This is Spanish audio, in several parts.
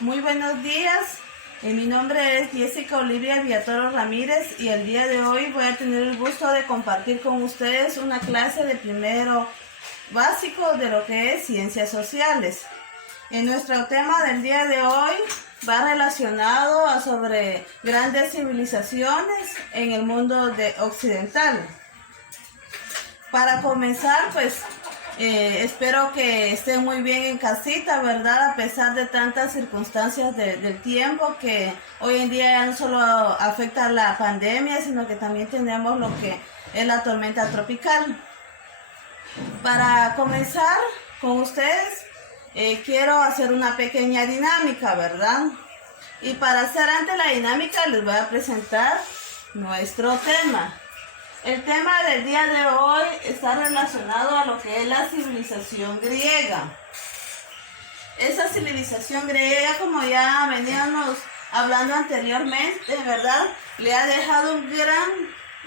Muy buenos días, mi nombre es Jessica Olivia Villatoro Ramírez y el día de hoy voy a tener el gusto de compartir con ustedes una clase de primero básico de lo que es ciencias sociales. En nuestro tema del día de hoy va relacionado a sobre grandes civilizaciones en el mundo occidental. Para comenzar, espero que estén muy bien en casita, ¿verdad? A pesar de tantas circunstancias del tiempo que hoy en día ya no solo afecta la pandemia, sino que también tenemos lo que es la tormenta tropical. Para comenzar con ustedes, quiero hacer una pequeña dinámica, ¿verdad? Y para hacer antes la dinámica les voy a presentar nuestro tema. El tema del día de hoy está relacionado a lo que es la civilización griega. Esa civilización griega, como ya veníamos hablando anteriormente, ¿verdad? Le ha dejado un gran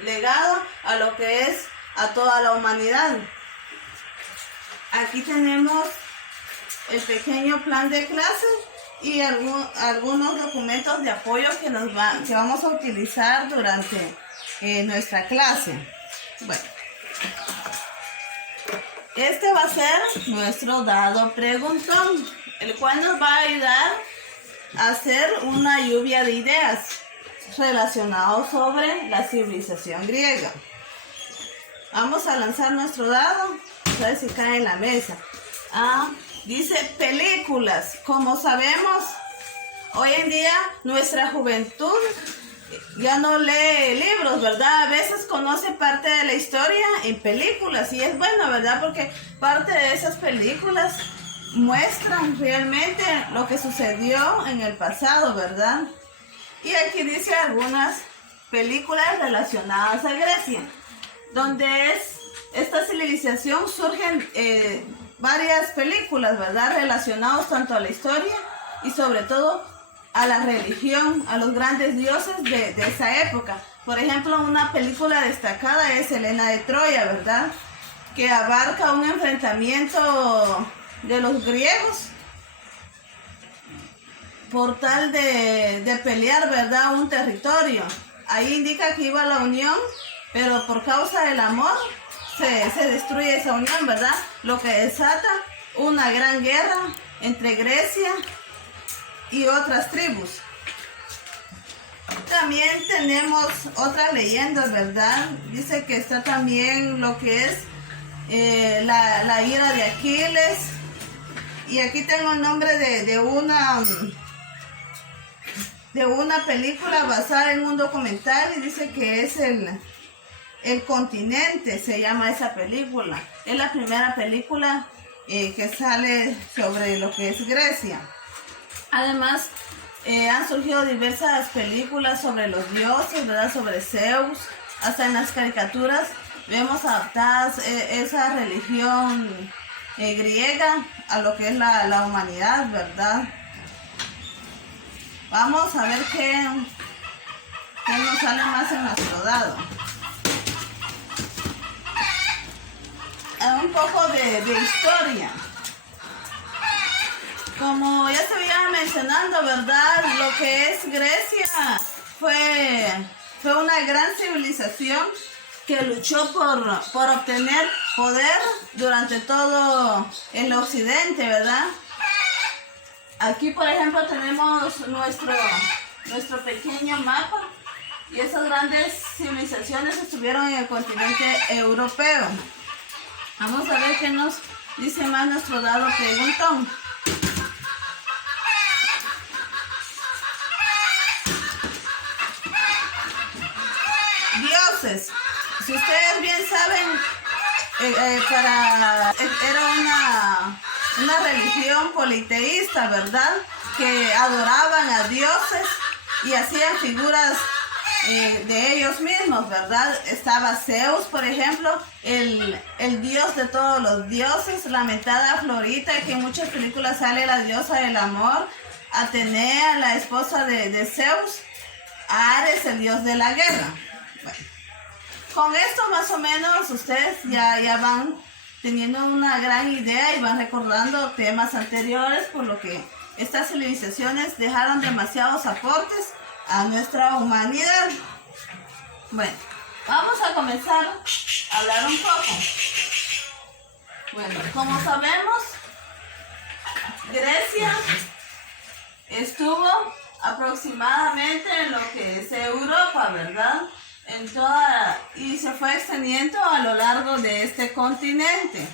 legado a lo que es a toda la humanidad. Aquí tenemos el pequeño plan de clase y algunos documentos de apoyo que vamos a utilizar durante nuestra clase. Bueno, este va a ser nuestro dado preguntón, el cual nos va a ayudar a hacer una lluvia de ideas relacionadas sobre la civilización griega. Vamos a lanzar nuestro dado, a ver si cae en la mesa. Dice películas. Como sabemos, hoy en día nuestra juventud ya no lee libros, ¿verdad? A veces conoce parte de la historia en películas y es bueno, ¿verdad? Porque parte de esas películas muestran realmente lo que sucedió en el pasado, ¿verdad? Y aquí dice algunas películas relacionadas a Grecia, donde esta civilización surgen varias películas, ¿verdad? Relacionadas tanto a la historia y sobre todo a la religión, a los grandes dioses de esa época. Por ejemplo, una película destacada es Helena de Troya, ¿verdad? Que abarca un enfrentamiento de los griegos por tal de pelear, ¿verdad? Un territorio. Ahí indica que iba la unión, pero por causa del amor se destruye esa unión, ¿verdad? Lo que desata una gran guerra entre Grecia y otras tribus. También tenemos otras leyendas, ¿verdad? Dice que está también lo que es la ira de Aquiles. Y aquí tengo el nombre de una película basada en un documental y dice que es El Continente, se llama esa película. Es la primera película que sale sobre lo que es Grecia. Además, han surgido diversas películas sobre los dioses, ¿verdad? Sobre Zeus. Hasta en las caricaturas vemos adaptadas esa religión griega a lo que es la humanidad, ¿verdad? Vamos a ver qué nos sale más en nuestro dado. Un poco de historia. Como ya se veía mencionando, ¿verdad? Lo que es Grecia fue una gran civilización que luchó por obtener poder durante todo el occidente, ¿verdad? Aquí, por ejemplo, tenemos nuestro pequeño mapa y esas grandes civilizaciones estuvieron en el continente europeo. Vamos a ver qué nos dice más nuestro dado preguntón. Dioses. Si ustedes bien saben, era una religión politeísta, ¿verdad? Que adoraban a dioses y hacían figuras de ellos mismos, ¿verdad? Estaba Zeus, por ejemplo, el dios de todos los dioses, la mentada Afrodita, que en muchas películas sale la diosa del amor, Atenea, la esposa de Zeus, Ares, el dios de la guerra. Bueno, con esto más o menos ustedes ya van teniendo una gran idea y van recordando temas anteriores, por lo que Estas civilizaciones dejaron demasiados aportes a nuestra humanidad. Bueno, vamos a comenzar a hablar un poco. Bueno, como sabemos, Grecia estuvo aproximadamente en lo que es Europa, ¿verdad? Y se fue extendiendo a lo largo de este continente.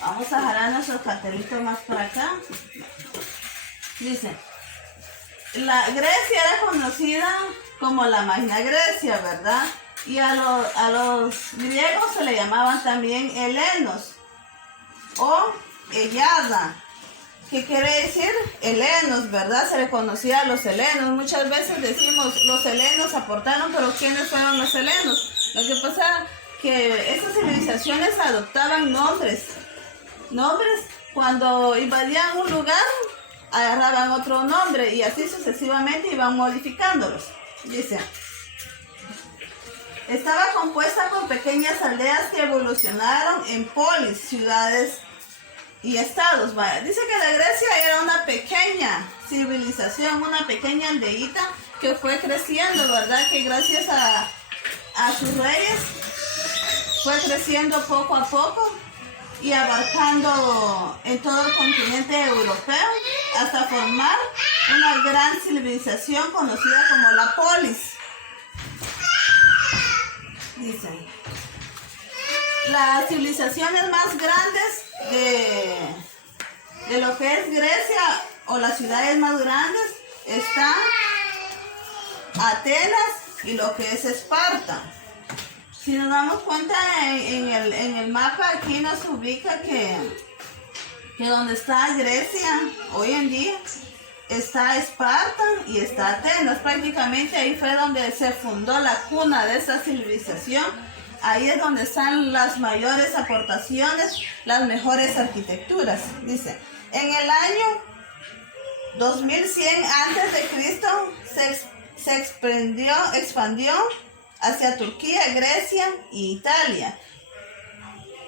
Vamos a jalar nuestro cartelito más para acá. Dice, la Grecia era conocida como la Magna Grecia, ¿verdad? Y a los griegos se le llamaban también helenos o Hellada. ¿Qué quiere decir? Helenos, ¿verdad? Se le conocía a los helenos. Muchas veces decimos, los helenos aportaron, pero ¿quiénes fueron los helenos? Lo que pasa es que estas civilizaciones adoptaban nombres. Cuando invadían un lugar, agarraban otro nombre y así sucesivamente iban modificándolos. Dice, estaba compuesta por pequeñas aldeas que evolucionaron en polis, ciudades y estados. Vaya. Dice que la Grecia era una pequeña civilización, una pequeña aldeíta que fue creciendo, ¿verdad? Que gracias a sus reyes fue creciendo poco a poco y abarcando en todo el continente europeo hasta formar una gran civilización conocida como la polis. Dicen, las civilizaciones más grandes de lo que es Grecia o las ciudades más grandes están Atenas y lo que es Esparta. Si nos damos cuenta en el mapa aquí nos ubica que donde está Grecia hoy en día está Esparta y está Atenas. Prácticamente ahí fue donde se fundó la cuna de esta civilización. Ahí es donde están las mayores aportaciones, las mejores arquitecturas. Dice, en el año 2100 a.C. se expandió hacia Turquía, Grecia y Italia.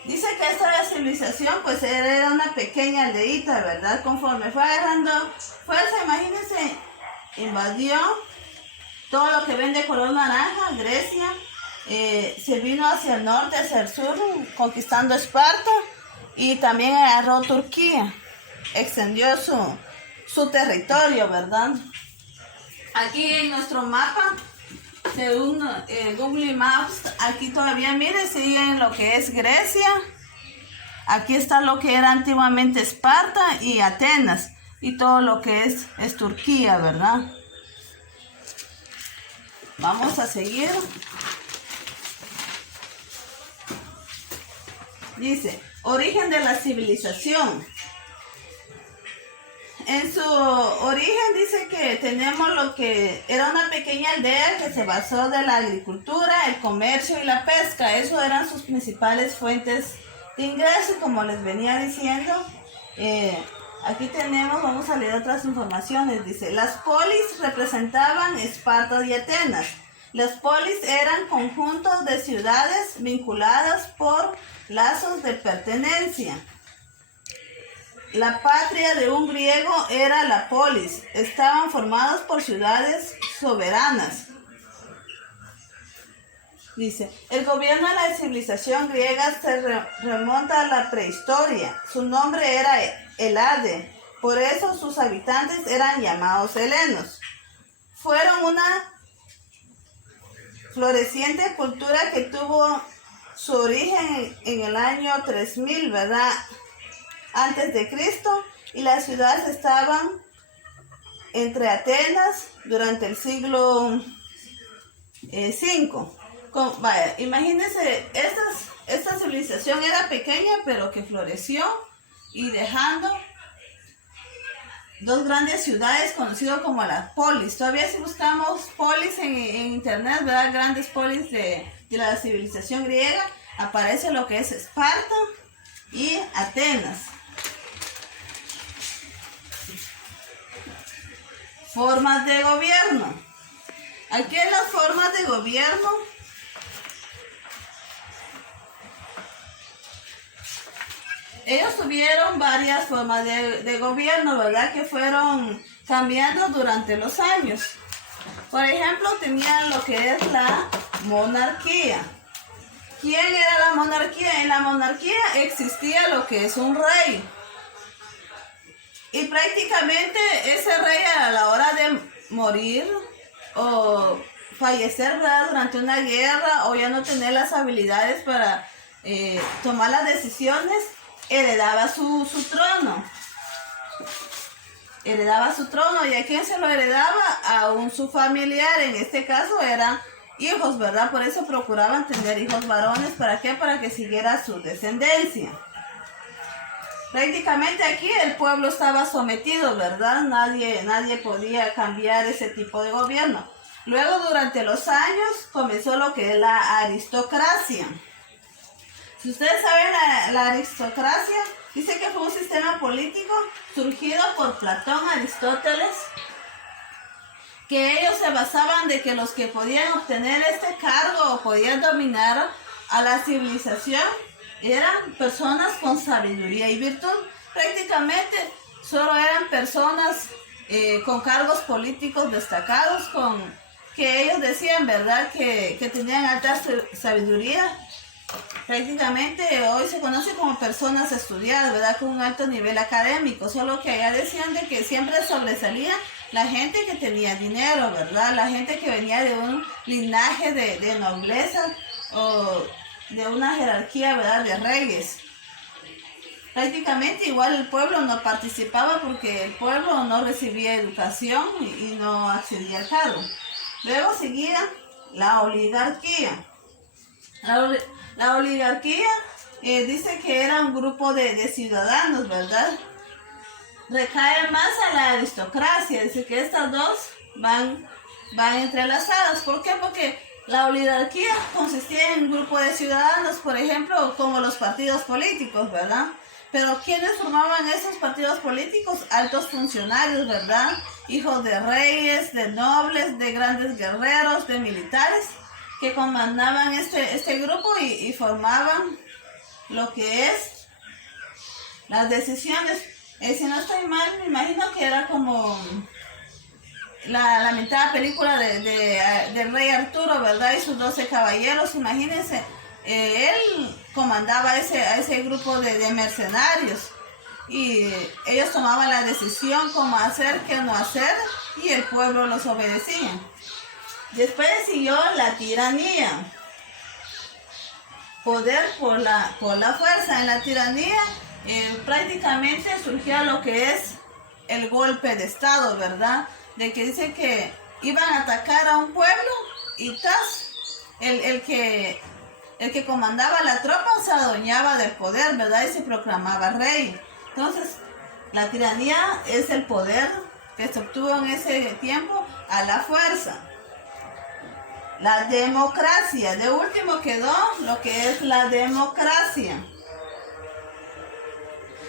Dice que esta civilización pues era una pequeña aldeíta, ¿verdad? Conforme fue agarrando fuerza, imagínense, invadió todo lo que ven de color naranja, Grecia, se vino hacia el norte, hacia el sur, conquistando Esparta y también agarró Turquía, extendió su territorio, ¿verdad? Aquí en nuestro mapa, según Google Maps, aquí todavía, mire, siguen lo que es Grecia. Aquí está lo que era antiguamente Esparta y Atenas. Y todo lo que es Turquía, ¿verdad? Vamos a seguir. Dice, origen de la civilización. En su origen dice que tenemos lo que era una pequeña aldea que se basó de la agricultura, el comercio y la pesca. Eso eran sus principales fuentes de ingreso, como les venía diciendo. Aquí tenemos, vamos a leer otras informaciones. Dice, las polis representaban Esparta y Atenas. Las polis eran conjuntos de ciudades vinculadas por lazos de pertenencia. La patria de un griego era la polis. Estaban formadas por ciudades soberanas. Dice, el gobierno de la civilización griega se remonta a la prehistoria. Su nombre era Helade. Por eso sus habitantes eran llamados helenos. Fueron una floreciente cultura que tuvo su origen en el año 3000, ¿verdad? Antes de Cristo, y las ciudades estaban entre Atenas durante el siglo V. Vaya, imagínense, esta civilización era pequeña, pero que floreció y dejando dos grandes ciudades conocidas como las polis. Todavía si buscamos polis en internet, ¿verdad? Grandes polis de la civilización griega, aparece lo que es Esparta y Atenas. Formas de gobierno. Aquí en las formas de gobierno ellos tuvieron varias formas de gobierno, ¿verdad? Que fueron cambiando durante los años. Por ejemplo, tenían lo que es la monarquía. ¿Quién era la monarquía? En la monarquía existía lo que es un rey. Y prácticamente ese rey a la hora de morir o fallecer, ¿verdad?, durante una guerra o ya no tener las habilidades para tomar las decisiones, heredaba su trono. Heredaba su trono. ¿Y a quién se lo heredaba? A su familiar. En este caso eran hijos, ¿verdad? Por eso procuraban tener hijos varones. ¿Para qué? Para que siguiera su descendencia. Prácticamente aquí el pueblo estaba sometido, ¿verdad? Nadie podía cambiar ese tipo de gobierno. Luego, durante los años, comenzó lo que es la aristocracia. Si ustedes saben, la aristocracia dice que fue un sistema político surgido por Platón, Aristóteles, que ellos se basaban de que los que podían obtener este cargo o podían dominar a la civilización eran personas con sabiduría y virtud. Prácticamente solo eran personas con cargos políticos destacados, que ellos decían, ¿verdad?, que tenían alta sabiduría. Prácticamente hoy se conoce como personas estudiadas, ¿verdad?, con un alto nivel académico, solo que allá decían de que siempre sobresalía la gente que tenía dinero, ¿verdad?, la gente que venía de un linaje de nobleza o de una jerarquía, ¿verdad?, de reyes. Prácticamente igual el pueblo no participaba porque el pueblo no recibía educación y no accedía al cargo. Luego seguía la oligarquía. La oligarquía dice que era un grupo de ciudadanos, ¿verdad? Recae más a la aristocracia, dice que estas dos van entrelazadas. ¿Por qué? Porque la oligarquía consistía en un grupo de ciudadanos, por ejemplo, como los partidos políticos, ¿verdad? Pero ¿quiénes formaban esos partidos políticos? Altos funcionarios, ¿verdad? Hijos de reyes, de nobles, de grandes guerreros, de militares, que comandaban este grupo y formaban lo que es las decisiones. Si no estoy mal, me imagino que era como la lamentada película del rey Arturo, ¿verdad? Y sus 12 caballeros, imagínense. Él comandaba a ese grupo de mercenarios y ellos tomaban la decisión cómo hacer, qué no hacer, y el pueblo los obedecía. Después siguió la tiranía. Poder por la fuerza. En la tiranía prácticamente surgía lo que es el golpe de estado, ¿verdad? De que dice que iban a atacar a un pueblo y el que comandaba la tropa se adueñaba del poder, ¿verdad? Y se proclamaba rey. Entonces, la tiranía es el poder que se obtuvo en ese tiempo a la fuerza. La democracia. De último quedó lo que es la democracia.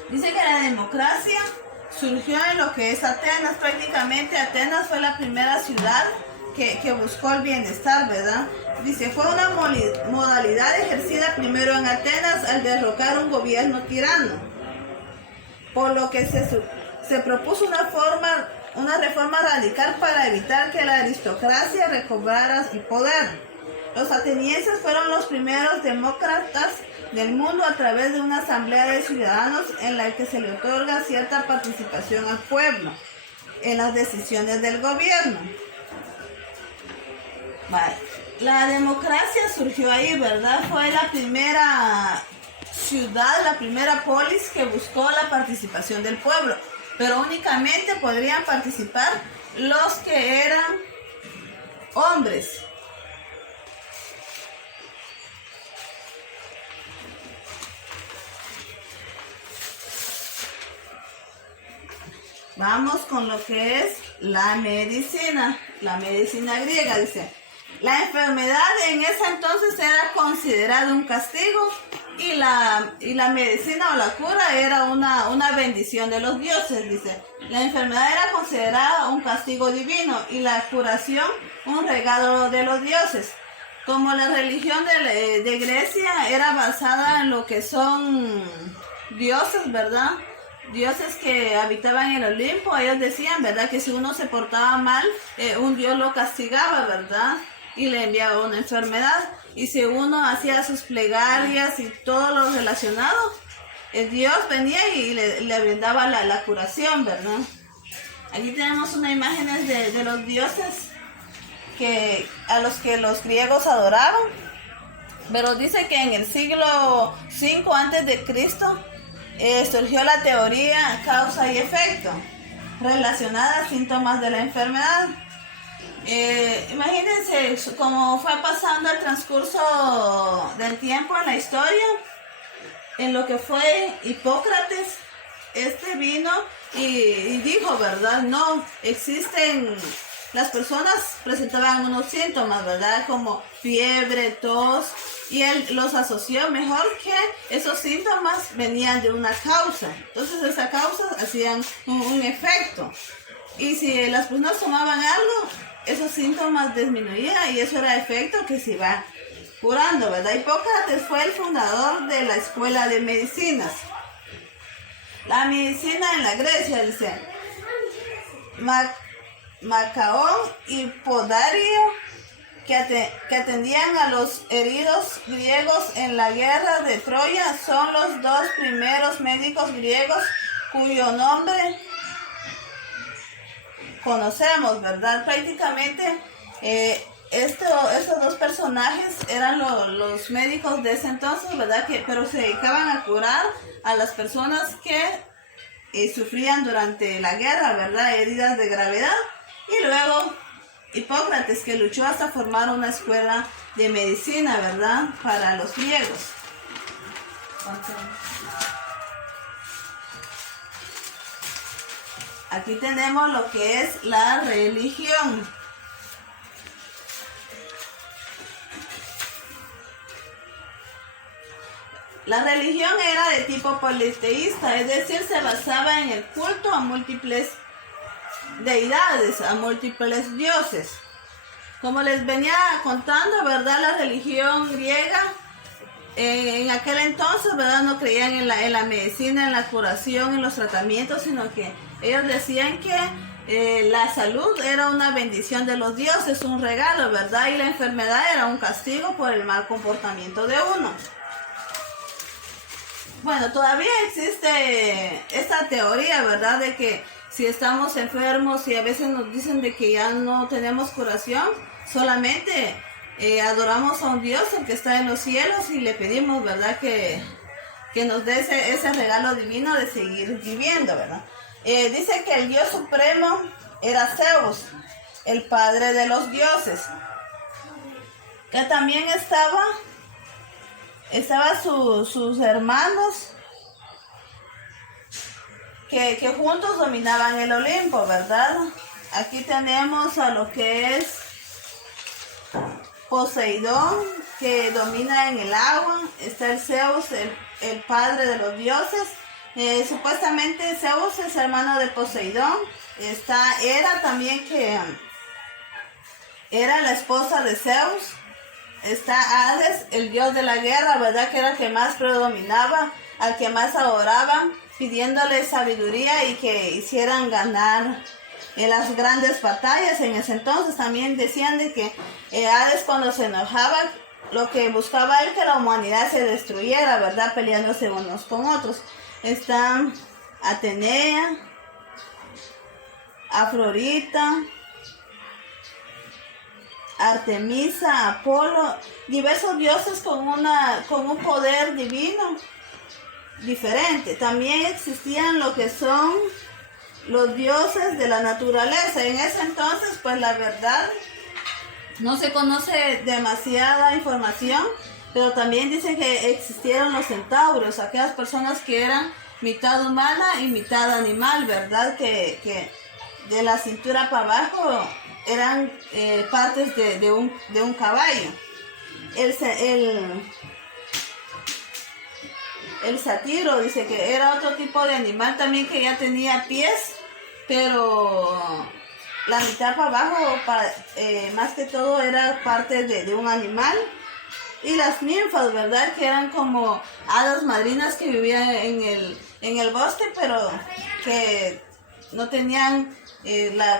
Dice que la democracia surgió en lo que es Atenas. Prácticamente Atenas fue la primera ciudad que buscó el bienestar, ¿verdad? Dice, fue una modalidad ejercida primero en Atenas al derrocar un gobierno tirano, por lo que se propuso una reforma radical para evitar que la aristocracia recobrara el poder. Los atenienses fueron los primeros demócratas del mundo a través de una asamblea de ciudadanos en la que se le otorga cierta participación al pueblo en las decisiones del gobierno. Vale. La democracia surgió ahí, ¿verdad? Fue la primera ciudad, la primera polis que buscó la participación del pueblo, pero únicamente podrían participar los que eran hombres. Vamos con lo que es la medicina griega, dice. La enfermedad en ese entonces era considerada un castigo y la medicina o la cura era una bendición de los dioses, dice. La enfermedad era considerada un castigo divino y la curación un regalo de los dioses. Como la religión de Grecia era basada en lo que son dioses, ¿verdad? Dioses que habitaban en el Olimpo. Ellos decían, ¿verdad?, que si uno se portaba mal, un dios lo castigaba, ¿verdad?, y le enviaba una enfermedad. Y si uno hacía sus plegarias y todo lo relacionado, el dios venía y le brindaba la curación, ¿verdad? Aquí tenemos unas imágenes de los dioses a los que los griegos adoraban. Pero dice que en el siglo V antes de Cristo surgió la teoría causa y efecto relacionada a síntomas de la enfermedad. Imagínense cómo fue pasando el transcurso del tiempo en la historia, en lo que fue Hipócrates. Vino y dijo, ¿verdad? No, las personas presentaban unos síntomas, ¿verdad?, como fiebre, tos, y él los asoció mejor que esos síntomas venían de una causa. Entonces esa causa hacían un efecto. Y si las personas tomaban algo, esos síntomas disminuían y eso era efecto que se iba curando, ¿verdad? Hipócrates fue el fundador de la escuela de medicinas. La medicina en la Grecia, dice, Macaón y Podario, que atendían a los heridos griegos en la guerra de Troya, son los dos primeros médicos griegos cuyo nombre conocemos, ¿verdad? Prácticamente estos dos personajes eran los médicos de ese entonces, ¿verdad? Pero se dedicaban a curar a las personas que sufrían durante la guerra, ¿verdad?, heridas de gravedad. Y luego Hipócrates, que luchó hasta formar una escuela de medicina, ¿verdad?, para los griegos. Aquí tenemos lo que es la religión. La religión era de tipo politeísta, es decir, se basaba en el culto a múltiples deidades, a múltiples dioses. Como les venía contando, ¿verdad?, la religión griega en aquel entonces, ¿verdad?, no creían en la medicina, en la curación, en los tratamientos, sino que ellos decían que la salud era una bendición de los dioses, un regalo, ¿verdad?, y la enfermedad era un castigo por el mal comportamiento de uno. Bueno, todavía existe esta teoría, ¿verdad?, de que si estamos enfermos y a veces nos dicen de que ya no tenemos curación, solamente adoramos a un Dios, el que está en los cielos, y le pedimos, ¿verdad?, que nos dé ese regalo divino de seguir viviendo, ¿verdad? Dice que el Dios supremo era Zeus, el padre de los dioses, que también estaban sus hermanos que juntos dominaban el Olimpo, ¿verdad? Aquí tenemos a lo que es Poseidón, que domina en el agua. Está el Zeus, el padre de los dioses. Supuestamente Zeus es hermano de Poseidón. Está Hera también, que era la esposa de Zeus. Está Hades, el dios de la guerra, ¿verdad?, que era el que más predominaba, al que más adoraban, pidiéndole sabiduría y que hicieran ganar en las grandes batallas. En ese entonces también decían de que Hades, cuando se enojaba, lo que buscaba él, que la humanidad se destruyera, ¿verdad?, peleándose unos con otros. Está Atenea, Afrodita, Artemisa, Apolo, diversos dioses con un poder divino diferente. También existían lo que son los dioses de la naturaleza. En ese entonces, pues la verdad, no se conoce demasiada información, pero también dicen que existieron los centauros, aquellas personas que eran mitad humana y mitad animal, ¿verdad?, que de la cintura para abajo eran partes de un caballo. El satiro dice que era otro tipo de animal también, que ya tenía pies, pero la mitad para abajo, más que todo, era parte de un animal. y las ninfas, ¿verdad? Que eran como hadas madrinas que vivían en el bosque, pero que no tenían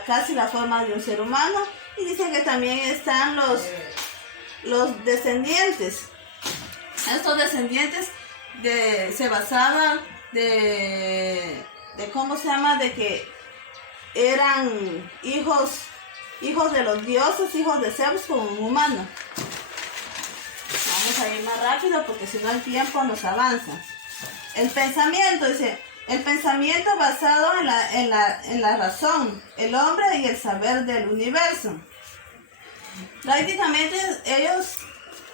casi la forma de un ser humano. Y dicen que también están los descendientes. Estos descendientes se basaban de ¿cómo se llama? De que eran hijos de los dioses, hijos de Zeus como un humano. Vamos a ir más rápido porque si no el tiempo nos avanza. El pensamiento, dice, el pensamiento basado en la razón, el hombre y el saber del universo. Prácticamente ellos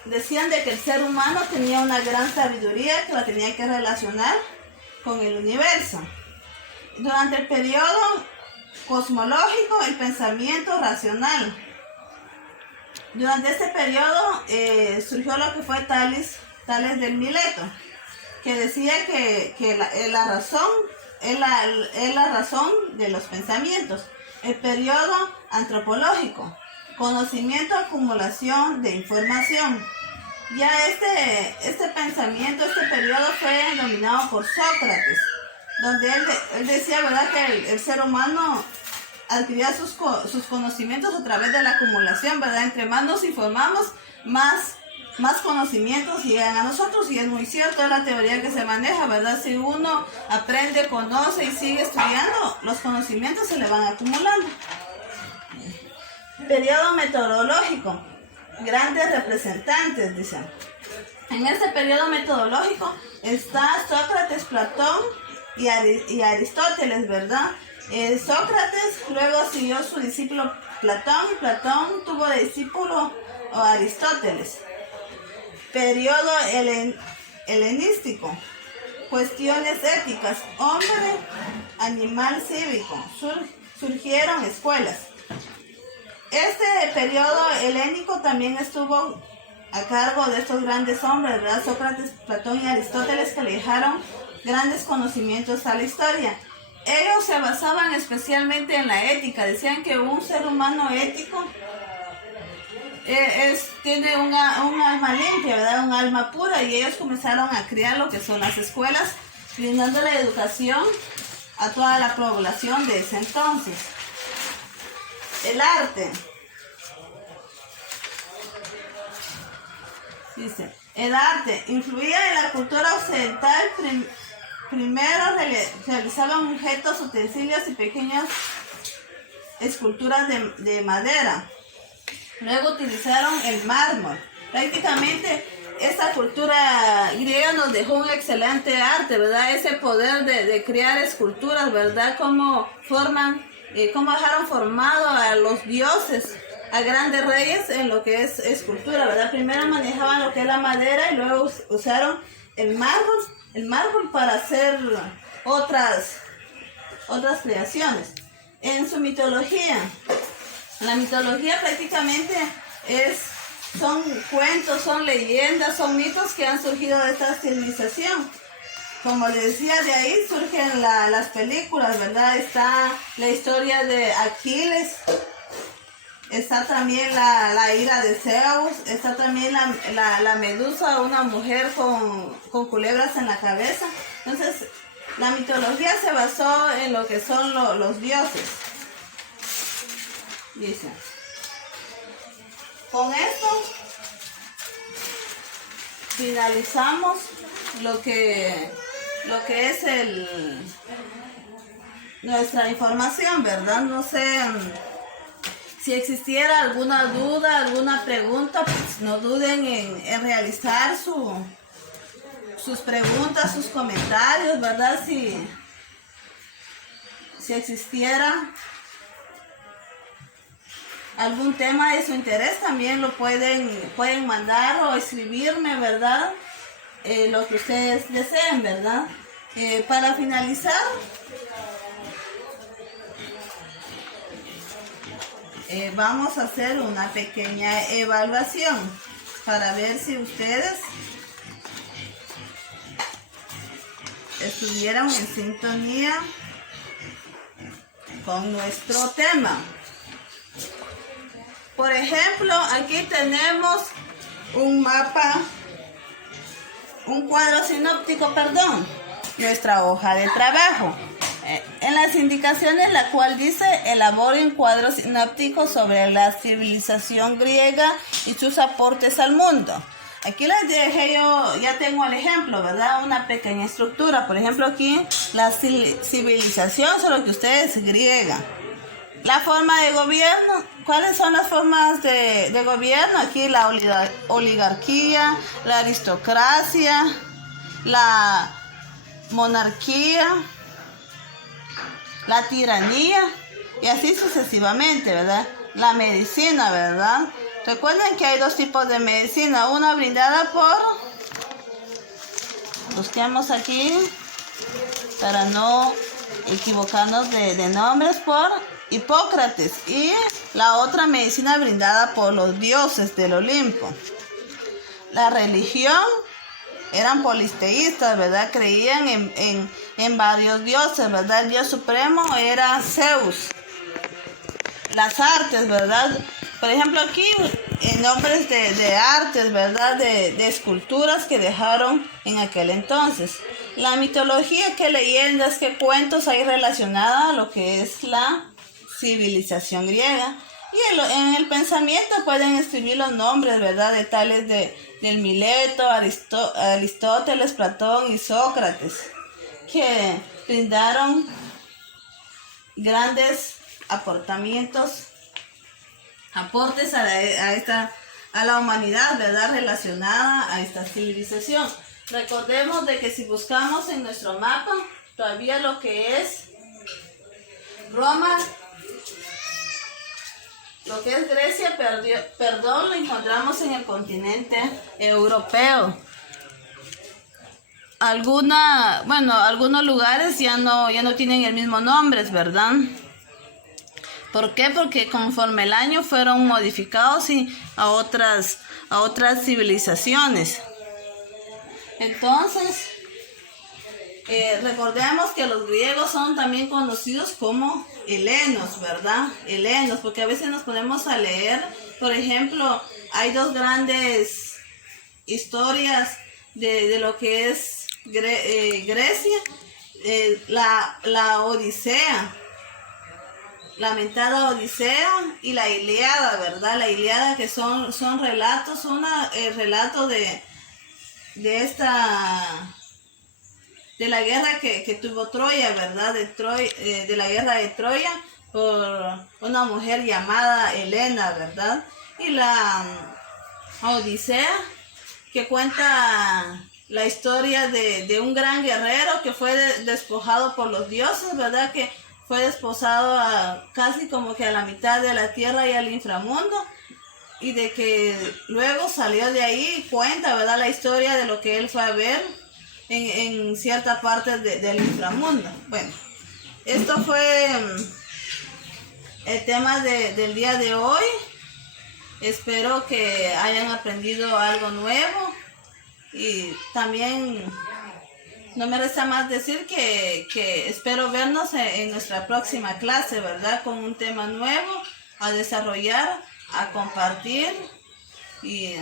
decían de que el ser humano tenía una gran sabiduría que la tenía que relacionar con el universo. Durante el periodo cosmológico, el pensamiento racional. Durante este periodo surgió lo que fue Tales del Mileto, que decía que la razón es la razón de los pensamientos. El periodo antropológico, conocimiento, acumulación de información. Ya este pensamiento, este periodo fue dominado por Sócrates, donde él decía, ¿verdad?, que el ser humano adquiría sus conocimientos a través de la acumulación, ¿verdad? Entre más nos informamos, más conocimientos llegan a nosotros, y es muy cierto, es la teoría que se maneja, ¿verdad? Si uno aprende, conoce y sigue estudiando, los conocimientos se le van acumulando. Periodo metodológico, grandes representantes, dicen. En este periodo metodológico está Sócrates, Platón y Aristóteles, ¿verdad? Sócrates luego siguió su discípulo Platón, y Platón tuvo de discípulo a Aristóteles. Periodo helenístico, cuestiones éticas, hombre, animal cívico, surgieron escuelas. Este periodo helénico también estuvo a cargo de estos grandes hombres, ¿verdad? Sócrates, Platón y Aristóteles, que le dejaron grandes conocimientos a la historia. Ellos se basaban especialmente en la ética. Decían que un ser humano ético tiene un alma limpia, ¿verdad? Un alma pura, y ellos comenzaron a crear lo que son las escuelas, brindando la educación a toda la población de ese entonces. El arte. Dice, el arte influía en la cultura occidental. Primero realizaban objetos, utensilios y pequeñas esculturas de madera. Luego utilizaron el mármol. Prácticamente esta cultura griega nos dejó un excelente arte, ¿verdad? Ese poder de crear esculturas, ¿verdad? Cómo dejaron formado a los dioses, a grandes reyes en lo que es escultura, ¿verdad? Primero manejaban lo que es la madera y luego usaron el mármol para hacer otras creaciones. En su mitología, la mitología prácticamente son cuentos, son leyendas, son mitos que han surgido de esta civilización. Como les decía, de ahí surgen las películas, ¿verdad? Está la historia de Aquiles, está también la ira de Zeus, está también la Medusa, una mujer con culebras en la cabeza. Entonces, la mitología se basó en lo que son los dioses. Dice, con esto finalizamos lo que es nuestra información, ¿verdad? No sé si existiera alguna duda, alguna pregunta, pues no duden en realizar sus preguntas, sus comentarios, ¿verdad? Si existiera algún tema de su interés, también lo pueden mandar o escribirme, ¿verdad? Lo que ustedes deseen, ¿verdad? Para finalizar, vamos a hacer una pequeña evaluación para ver si ustedes estuvieron en sintonía con nuestro tema. Por ejemplo, aquí tenemos un mapa, un cuadro sinóptico, perdón, nuestra hoja de trabajo. En las indicaciones, la cual dice, elabore un cuadro sinóptico sobre la civilización griega y sus aportes al mundo. Aquí les dejé yo, ya tengo el ejemplo, ¿verdad? Una pequeña estructura. Por ejemplo, aquí la civilización, solo que ustedes es griega. La forma de gobierno, ¿cuáles son las formas de gobierno? Aquí la oligarquía, la aristocracia, la monarquía, la tiranía y así sucesivamente, ¿verdad? La medicina, ¿verdad? Recuerden que hay dos tipos de medicina, una brindada por, busquemos aquí para no equivocarnos de nombres, por Hipócrates, y la otra medicina brindada por los dioses del Olimpo. La religión, eran polisteístas, ¿verdad? Creían en varios dioses, ¿verdad? El dios supremo era Zeus. Las artes, ¿verdad? Por ejemplo, aquí nombres de artes, ¿verdad? De esculturas que dejaron en aquel entonces. La mitología, qué leyendas, qué cuentos hay relacionada a lo que es la civilización griega. Y en el pensamiento pueden escribir los nombres, ¿verdad? De tales del Mileto, Aristóteles, Platón y Sócrates, que brindaron grandes aportes a la humanidad, ¿verdad? Relacionada a esta civilización. Recordemos de que si buscamos en nuestro mapa, todavía lo que es Roma, lo que es Grecia, lo encontramos en el continente europeo. Algunos lugares ya no tienen el mismo nombre, ¿verdad? ¿Por qué? Porque conforme el año fueron modificados a otras civilizaciones. Entonces, recordemos que los griegos son también conocidos como helenos, ¿verdad? Helenos, porque a veces nos ponemos a leer, por ejemplo, hay dos grandes historias de lo que es Grecia, la Odisea, lamentada Odisea, y la Ilíada, ¿verdad? La Ilíada, que son relatos, el relato de la guerra que tuvo Troya, ¿verdad? De la guerra de Troya por una mujer llamada Helena, ¿verdad? Y la Odisea, que cuenta la historia de un gran guerrero que fue despojado por los dioses, ¿verdad? Que fue desposado casi como que a la mitad de la tierra y al inframundo, y de que luego salió de ahí y cuenta, ¿verdad? La historia de lo que él fue a ver en cierta parte del inframundo. Bueno, esto fue el tema del día de hoy. Espero que hayan aprendido algo nuevo, y también no me resta más decir que espero vernos en nuestra próxima clase, ¿verdad? Con un tema nuevo a desarrollar, a compartir, y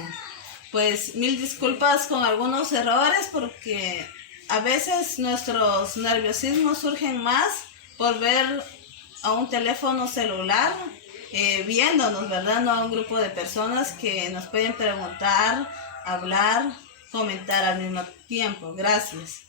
pues mil disculpas con algunos errores, porque a veces nuestros nerviosismos surgen más por ver a un teléfono celular viéndonos, ¿verdad? No a un grupo de personas que nos pueden preguntar, hablar, comentar al mismo tiempo. Gracias.